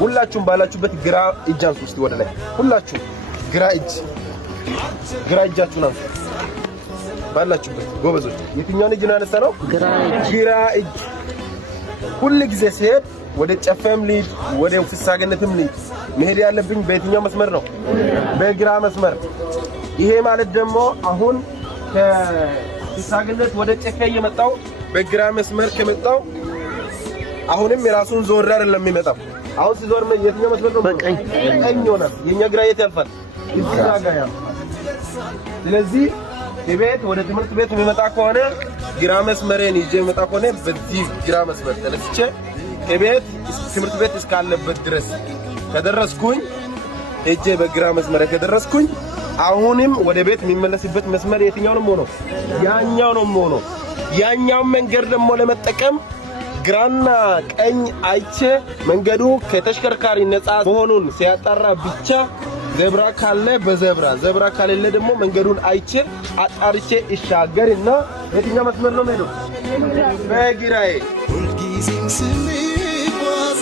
ሁላችሁም ባላችሁበት ግራ እጃችሁ ውስጥ ወደ ላይ ሁላችሁ ግራ እጃችሁን አንሱ ባላችሁበት ጎበዞች። የትኛውን እጅ ነው ያነሳነው? ግራ እጅ። ሁሉ ጊዜ ሲሄድ ወደ ጨፈም ልሂድ ወደ ፍሳገነትም ልሂድ መሄድ ያለብኝ በየትኛው መስመር ነው? በግራ መስመር። ይሄ ማለት ደግሞ አሁን ከፍሳገነት ወደ ጨፈ እየመጣው በግራ መስመር ከመጣው አሁንም የራሱን ዞር አይደለም የሚመጣው። አሁን ሲዞር የትኛው መስመር ነው? በቀኝ ይሆናል። የኛ ግራ የት ያልፋል? እዛ ጋር ያልፋል። ስለዚህ ቤት ወደ ትምህርት ቤት የሚመጣ ከሆነ ግራ መስመሬን ይዤ የሚመጣ ከሆነ በዚህ ግራ መስመር ተነስቼ ከቤት ትምህርት ቤት እስካለበት ድረስ ከደረስኩኝ እጄ በግራ መስመር ከደረስኩኝ አሁንም ወደ ቤት የሚመለስበት መስመር የትኛው ነው ሆኖ? ያኛው ነው ሆኖ። ያኛው መንገድ ደግሞ ለመጠቀም ግራና ቀኝ አይቼ መንገዱ ከተሽከርካሪ ነፃ መሆኑን ሲያጣራ ብቻ ዘብራ ካለ በዘብራ ዘብራ ካለለ ደግሞ መንገዱን አይቼ አጣርቼ ይሻገርና የትኛው መስመር ነው የምሄደው? በግራዬ ሁልጊዜም ስንጓዝ